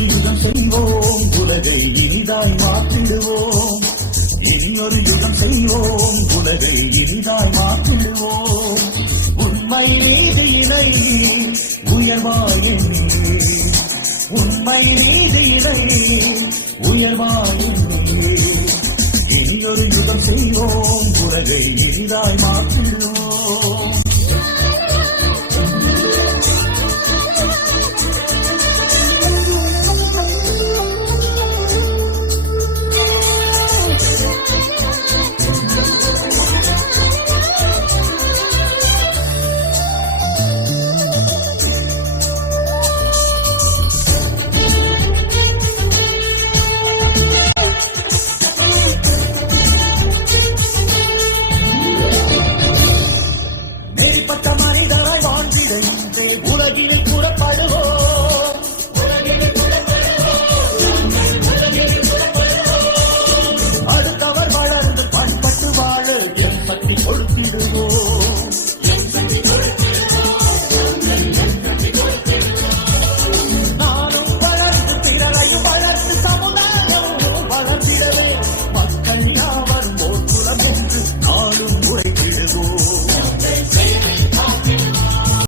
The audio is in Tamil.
யுகம் செய்வோம். உலகை இனிதாய் மாற்றிடுவோம். இனியொரு யுகம் செய்வோம். உலகை இனிதாய் மாற்றிடுவோம். உண்மை நீதி உயர்வாய் உண்மை நீதி இணை உயர்வாய் எண்ணியே இனியொரு யுகம் செய்வோம். உலகை இனிதாய் மாற்றிடுவோம்.